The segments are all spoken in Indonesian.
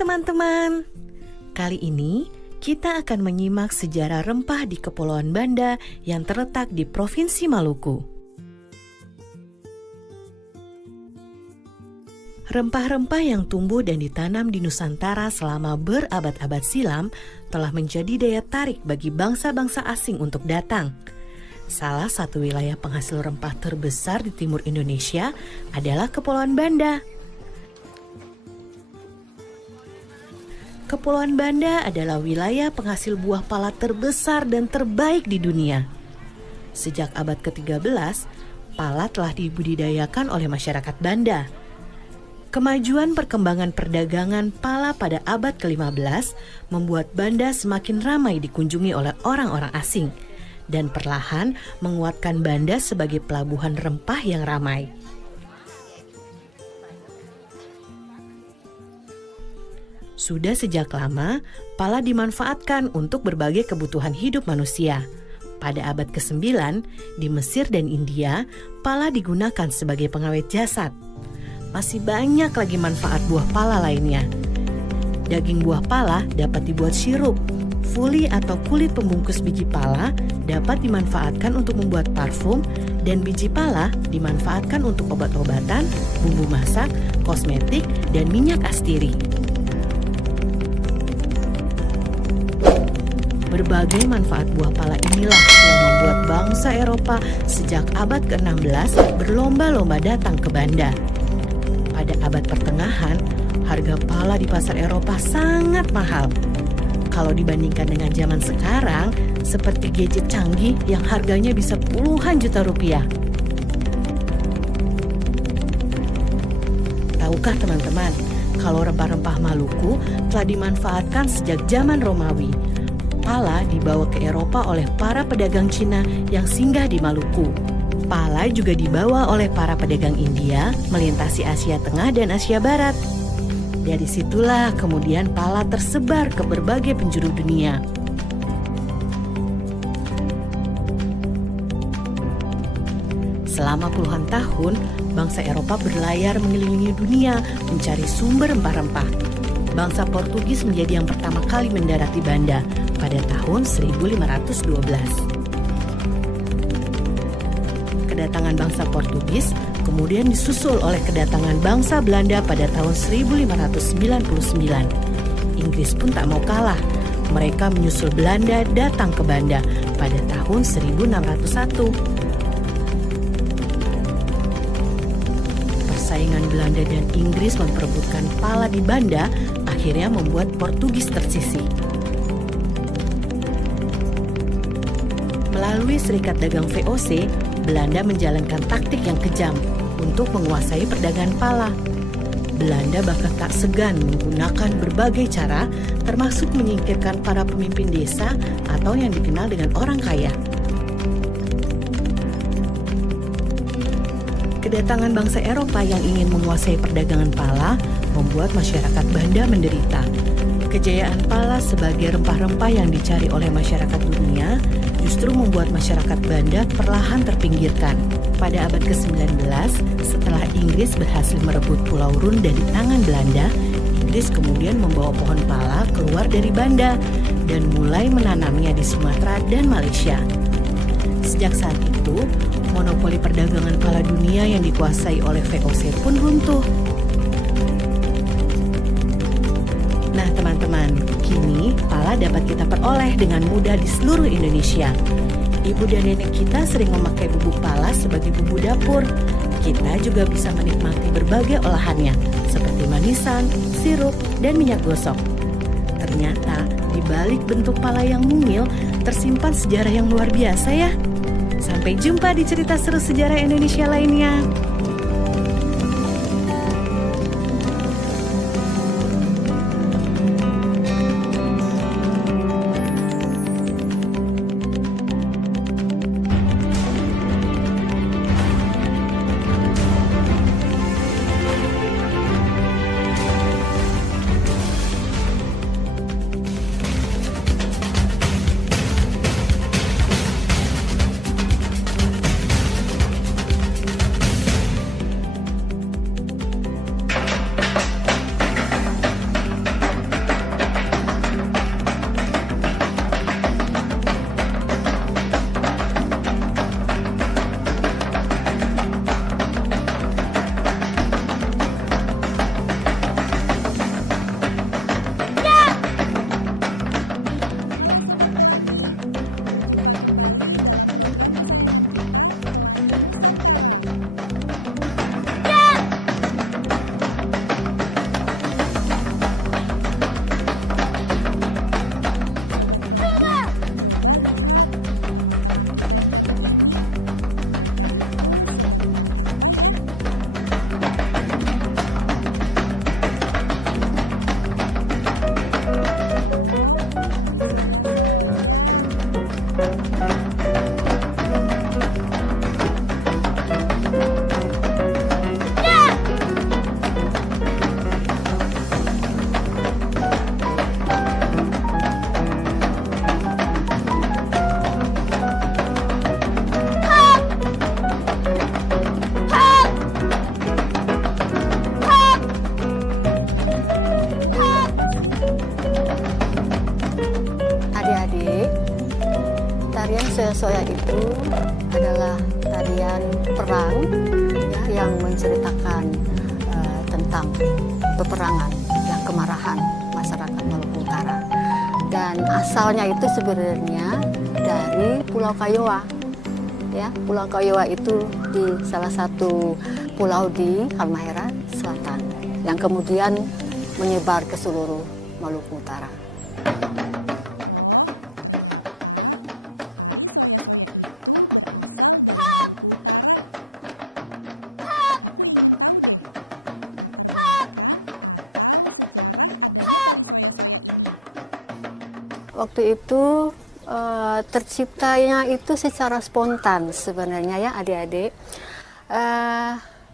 teman-teman, kali ini kita akan menyimak sejarah rempah di Kepulauan Banda yang terletak di Provinsi Maluku. Rempah-rempah yang tumbuh dan ditanam di Nusantara selama berabad-abad silam telah menjadi daya tarik bagi bangsa-bangsa asing untuk datang. Salah satu wilayah penghasil rempah terbesar di timur Indonesia adalah Kepulauan Banda. Kepulauan Banda adalah wilayah penghasil buah pala terbesar dan terbaik di dunia. Sejak abad ke-13, pala telah dibudidayakan oleh masyarakat Banda. Kemajuan perkembangan perdagangan pala pada abad ke-15 membuat Banda semakin ramai dikunjungi oleh orang-orang asing dan perlahan menguatkan Banda sebagai pelabuhan rempah yang ramai. Sudah sejak lama, pala dimanfaatkan untuk berbagai kebutuhan hidup manusia. Pada abad ke-9, di Mesir dan India, pala digunakan sebagai pengawet jasad. Masih banyak lagi manfaat buah pala lainnya. Daging buah pala dapat dibuat sirup. Fuli atau kulit pembungkus biji pala dapat dimanfaatkan untuk membuat parfum, dan biji pala dimanfaatkan untuk obat-obatan, bumbu masak, kosmetik, dan minyak astiri. Berbagai manfaat buah pala inilah yang membuat bangsa Eropa sejak abad ke-16 berlomba-lomba datang ke Banda. Pada abad pertengahan, harga pala di pasar Eropa sangat mahal. Kalau dibandingkan dengan zaman sekarang, seperti gadget canggih yang harganya bisa puluhan juta rupiah. Tahukah teman-teman, kalau rempah-rempah Maluku telah dimanfaatkan sejak zaman Romawi. Pala dibawa ke Eropa oleh para pedagang Cina yang singgah di Maluku. Pala juga dibawa oleh para pedagang India melintasi Asia Tengah dan Asia Barat. Dari situlah kemudian pala tersebar ke berbagai penjuru dunia. Selama puluhan tahun, bangsa Eropa berlayar mengelilingi dunia mencari sumber rempah-rempah. Bangsa Portugis menjadi yang pertama kali mendarat di Banda pada tahun 1512. Kedatangan bangsa Portugis kemudian disusul oleh kedatangan bangsa Belanda pada tahun 1599. Inggris pun tak mau kalah. Mereka menyusul Belanda datang ke Banda pada tahun 1601. Persaingan Belanda dan Inggris memperebutkan pala di Banda akhirnya membuat Portugis tersisih. Melalui Serikat Dagang VOC, Belanda menjalankan taktik yang kejam untuk menguasai perdagangan pala. Belanda bahkan tak segan menggunakan berbagai cara, termasuk menyingkirkan para pemimpin desa atau yang dikenal dengan orang kaya. Kedatangan bangsa Eropa yang ingin menguasai perdagangan pala membuat masyarakat Banda menderita. Kejayaan pala sebagai rempah-rempah yang dicari oleh masyarakat dunia justru membuat masyarakat Banda perlahan terpinggirkan. Pada abad ke-19, setelah Inggris berhasil merebut Pulau Run dari tangan Belanda, Inggris kemudian membawa pohon pala keluar dari Banda dan mulai menanamnya di Sumatera dan Malaysia. Sejak saat itu, monopoli perdagangan pala dunia yang dikuasai oleh VOC pun runtuh. Nah teman-teman, kini pala dapat kita peroleh dengan mudah di seluruh Indonesia. Ibu dan nenek kita sering memakai bubuk pala sebagai bumbu dapur. Kita juga bisa menikmati berbagai olahannya, seperti manisan, sirup, dan minyak gosok. Ternyata, di balik bentuk pala yang mungil, tersimpan sejarah yang luar biasa ya. Sampai jumpa di cerita seru sejarah Indonesia lainnya. Berjumpa kembali dalam program kesayangan kita, Pelangi Nusantara. Sobat Pelangi, coba lihat teman-teman kita yang cantik ini. Mereka itu sedang menari apa ya? Oh, tari soya-soya. Adik-adik, tarian soya-soya itu adalah tarian perang ya, yang menceritakan tentang peperangan, ya, kemarahan masyarakat Maluku Utara. Dan asalnya itu sebenarnya dari Pulau Kayowa. Ya, Pulau Kayowa itu di salah satu pulau di Halmahera Selatan yang kemudian menyebar ke seluruh Maluku Utara. Oh, ternyata tari soya-soya itu berasal dari Maluku Utara. Aku ingin tahu deh, latar belakang atau sejarah adanya tari soya-soya ini. Waktu itu terciptanya itu secara spontan sebenarnya ya adik-adik.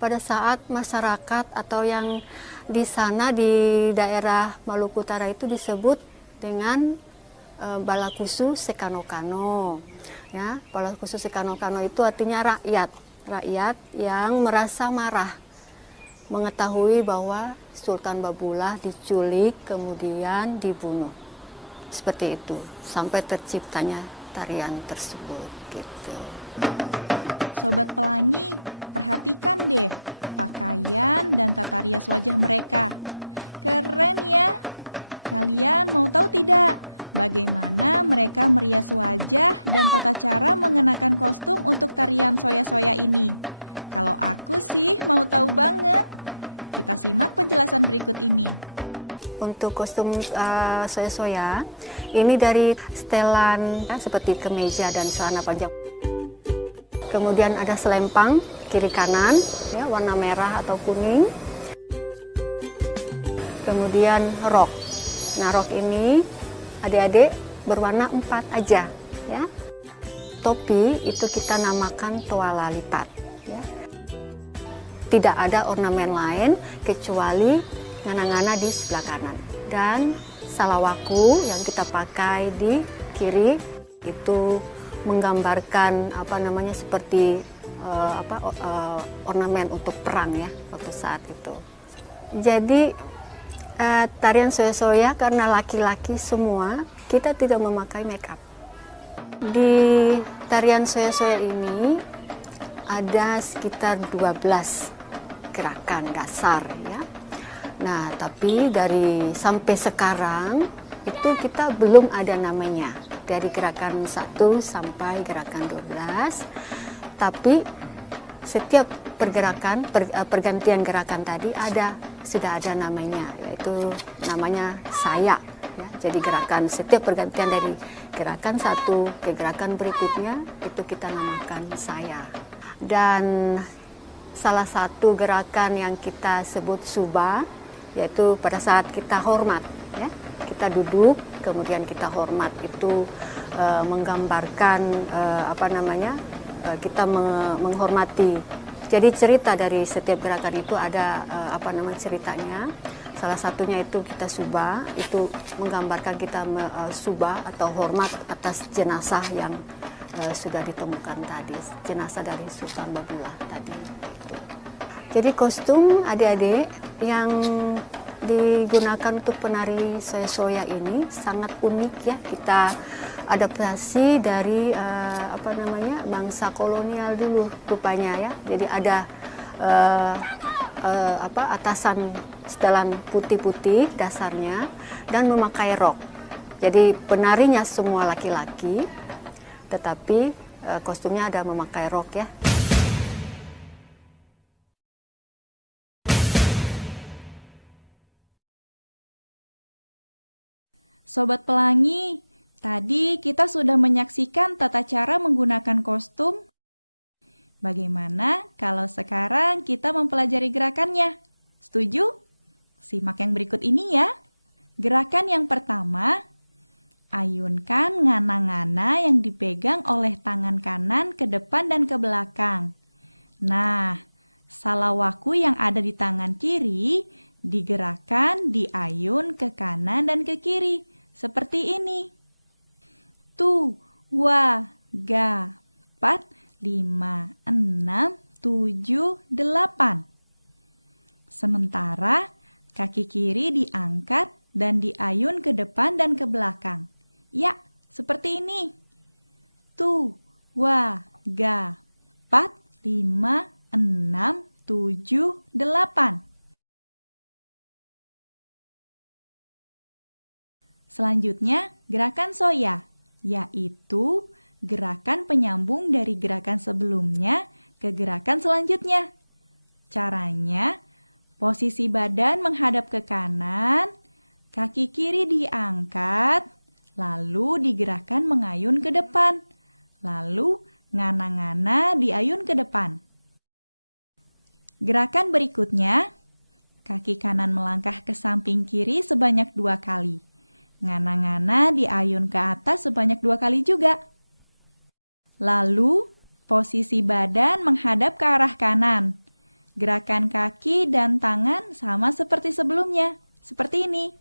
Pada saat masyarakat atau yang di sana di daerah Maluku Utara itu disebut dengan Balakusu Sekano-Kano. Ya, Balakusu Sekano-Kano itu artinya rakyat yang merasa marah mengetahui bahwa Sultan Babullah diculik kemudian dibunuh. Seperti itu sampai terciptanya tarian tersebut gitu. Sobat Pelangi, perhatikan deh pakaian dan tata rias wajah mereka. Keren ya. Kalian mau tahu tidak bagaimana mereka merias wajah dan tata cara mengenakan kostum untuk tarian soya-soya ini? Kalau aku sih mau tahu banget. Kita simak penjelasan berikut ini. Untuk kostum soya-soya, ini dari setelan ya, seperti kemeja dan celana panjang. Kemudian ada selempang kiri kanan, ya, warna merah atau kuning. Kemudian rok. Nah, rok ini adik-adik berwarna 4 aja, ya. Topi itu kita namakan toala lipat, ya. Tidak ada ornamen lain kecuali ngana-ngana di sebelah kanan. Dan salawaku yang kita pakai di kiri itu menggambarkan seperti ornamen untuk perang ya waktu saat itu. Jadi tarian soya-soya karena laki-laki semua, kita tidak memakai make up. Di tarian soya-soya ini ada sekitar 12 gerakan dasar ya. Nah, tapi sampai sekarang itu kita belum ada namanya. Dari gerakan 1 sampai gerakan 12. Tapi setiap pergantian gerakan tadi sudah ada namanya, yaitu namanya saya ya. Jadi setiap pergantian dari gerakan 1 ke gerakan berikutnya itu kita namakan saya. Dan salah satu gerakan yang kita sebut suba, yaitu pada saat kita hormat ya. Kita duduk kemudian kita hormat, itu menggambarkan kita menghormati. Jadi cerita dari setiap gerakan itu ada ceritanya. Salah satunya itu kita suba, itu menggambarkan kita suba atau hormat atas jenazah yang sudah ditemukan tadi, jenazah dari Sultan Babullah tadi. Jadi kostum adik-adik yang digunakan untuk penari soya-soya ini sangat unik ya. Kita adaptasi dari bangsa kolonial dulu rupanya ya. Jadi ada atasan setelan putih-putih dasarnya dan memakai rok. Jadi penarinya semua laki-laki tetapi kostumnya ada memakai rok ya. Sobat Pelangi, tadi kita sudah menyaksikan tata cara menggunakan kostum. Bagaimana kalau sekarang kita mempelajari gerakannya? Setuju? Simak yang berikut ini ya. Gerakan yang pertama, ayunkan ngana-ngana yang dipegang oleh tangan kanan ke depan dan ke belakang. Nah, salawaku yang ada di tangan kiri digerakkan, diayun ke kanan dan ke kiri. Seperti ini. Tu, wa, ga, 4, 5, 6, 7, 8. Sementara kaki kiri diangkat dan diayun ke depan dan ke belakang. Ya, seperti ini. Tu, wa, ga, 4, 5, 6, 7, 8. Selanjutnya, gerakan soya, yaitu gerakan penyambung dari gerakan sebelumnya ke gerakan selanjutnya. Caranya, posisi badan menghadap ke kanan, kaki kiri diangkat, lalu digerakkan mengayun ke depan, lalu ngana-ngana diayun ke depan. Gerakan berikutnya, kaki kanan melangkah ke samping kiri sebanyak 2 kali. Ngana-ngana diayun ke atas sebanyak 2 kali juga. Lalu, posisi badan menghadap ke arah kanan. Gerakan kaki dan tangan sama seperti sebelumnya. Seperti ini.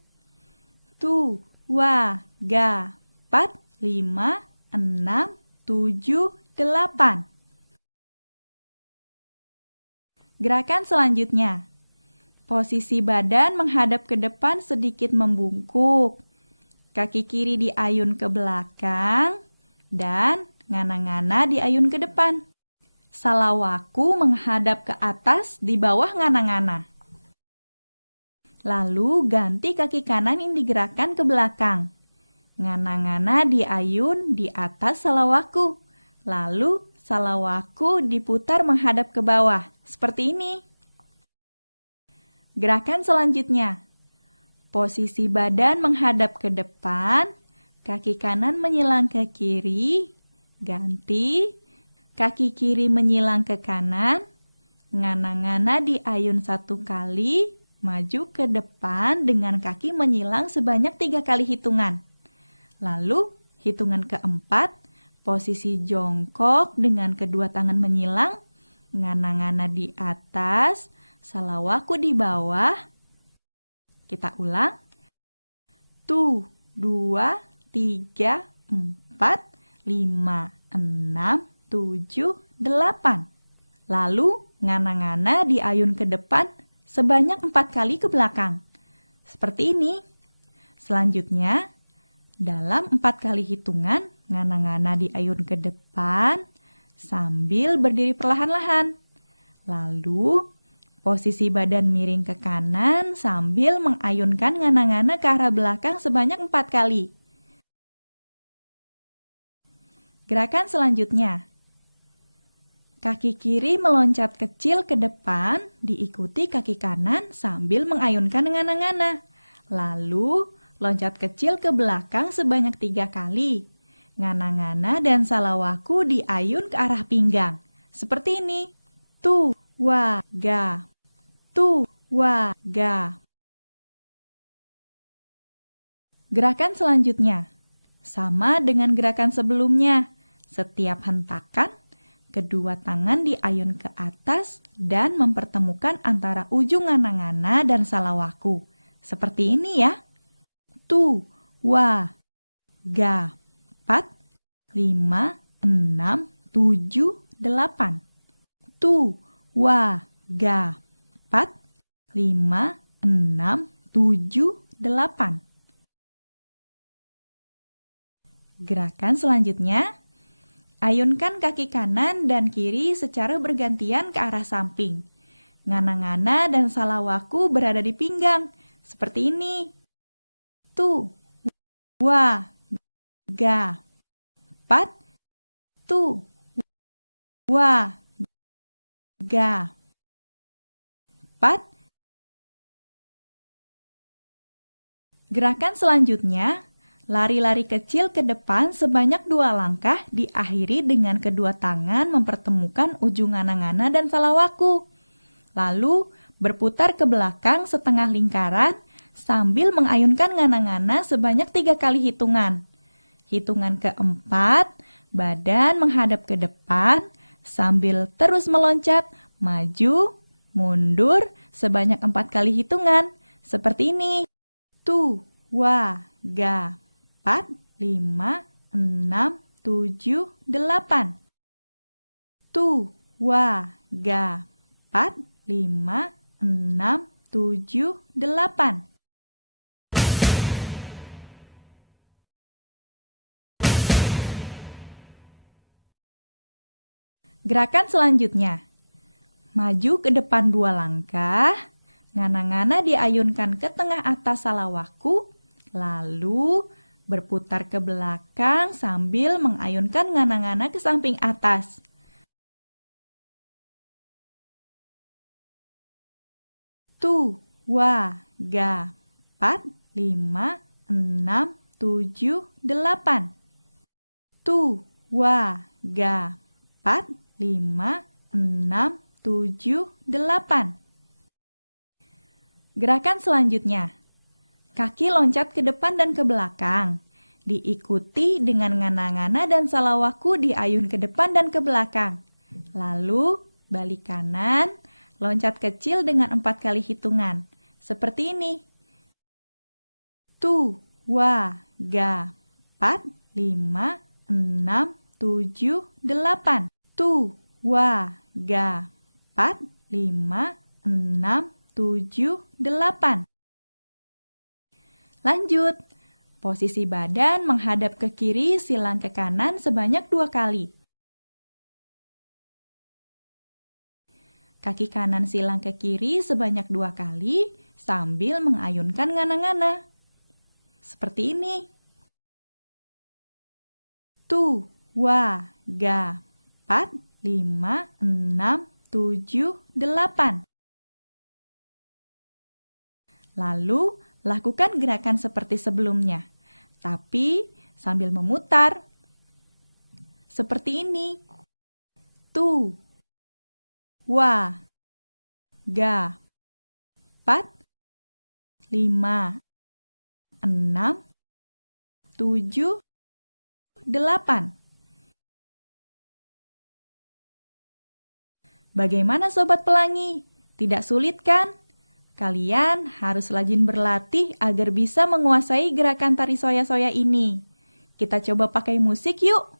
Tu, wa, ga, 4, 5, 6, 7, 8. Gerakan selanjutnya. Posisi badan menghadap ke depan sedikit membungkuk. Kaki kiri diayun ke belakang dan ngana-ngana diayun ke depan. Salawaku menghadap ke atas di bawah ngana-ngana. Lalu ganti kaki kanan yang digerakkan ke belakang. Ngana-ngana diayun di atas salawaku. Lalu salawaku diputar menghadap ke bawah. Seperti ini. Gerakan selanjutnya. Posisi badan menghadap ke depan, kaki kanan menyilang ke kiri, ganti, kaki kiri menyilang ke kanan, ngana-ngana diayun 1 kali, maju ke depan dengan kaki menyilang sebanyak 3 kali hitungan. Lalu, hitungan keempat, posisi jongkok dengan kedua tangan menyilang, ngana-ngana di atas, salawaku di bawah. Kita ulang. Tu, 2, 3, 4, 5, 6, 7, 8. Lalu, ngana-ngana diayun ke depan sebanyak 4 kali ke belakang. Seperti ini. Selanjutnya, dalam 4 kali hitungan, ngana-ngana diayun ke depan sambil berdiri perlahan-lahan. Lalu, posisi badan miring ke kanan sambil mengayunkan ngana-ngana ke arah belakang sebanyak 4 kali. Gerakan selanjutnya. Kaki kiri meloncat kecil ke depan, diikuti kaki kanan sambil mengayunkan ngana-ngana. Lalu, loncat kecil ke belakang sebanyak 3 kali. Ngana-ngana dan salawaku diayun ke arah pinggang. Seperti ini. Tu, wa, ga. Tu, wa, ga. Gerakan selanjutnya. Sama dengan gerakan sebelumnya. Setiap hentakan, kedua tangan diayun ke atas dan mempertemukan antara ujung ngana-ngana dan salawaku. Seperti ini ya. Tu, wa, ga. 4, 5, 6, 7, 8. Tu, wa, ga. 4, 5, 6, 7, 8. Gerakan selanjutnya. Ayunkan kaki kanan dan kiri secara bergantian ke arah samping. Ngana-ngana dan salawaku berada di pinggang. Seperti ini. Tu, wa, ga. 4, Tu, wa, ga. 4. Gerakan selanjutnya, lari-lari kecil ke depan sebanyak 2 langkah diakhiri dengan kedua tangan mempertemukan ujung ngana-ngana dan salawaku. Lalu berputar ke belakang setengah lingkaran sambil mengayunkan ngana-ngana sebanyak 3 kali hitungan. Hitungan keempat, badan menghadap ke depan sambil terus meloncat, maju, mundur sebanyak 4 kali hitungan. Seperti ini. Tu, wa, ga, 4, 5, 6, 7, 8. Tu, wa, ga, 4, 5, 6, 7, 8. Gerakan selanjutnya. Maju ke depan 2 langkah, ngana-ngana diayunkan ke tengah atas salawaku, lalu berputar ke belakang sambil mengayunkan ngana-ngana ke samping atas. Tu, wa, ga, 4, 5, 6, 7, 8. Tu, wa, ga, 4, 5, 6, 7, 8. Gerakan selanjutnya. Kaki loncat ke depan dan ke belakang. Diikuti dengan ngana-ngana dan salawaku diayun ke depan dan ke belakang. Lalu balik kanan, loncat kecil dengan 4 kali hitungan. Seperti ini. Tu, wa, ga, 4, 5, 6, 7, 8. Tu, wa, ga, 4, 5, 6, 7, 8. Lanjut. Posisi badan menghadap ke kiri, silang ke kanan sebanyak 2 kali. Kaki kanan silang ke kiri sebanyak 2 kali sambil mengayunkan ngana-ngana. Seperti ini. Tu, wa, ga, 4, 5, 6, 7, 8. Lalu, lakukan gerakan seperti sebelumnya, tapi sambil memutar. Seperti ini. Tu, wa, ga, 4, 5, 6, 7, 8. Bagaimana Sobat Pelangi? Tidak sulit kan? Kalian harus rajin berlatih agar bisa menguasai gerakan tari soya-soya ini. Kita coba pakai musik yuk!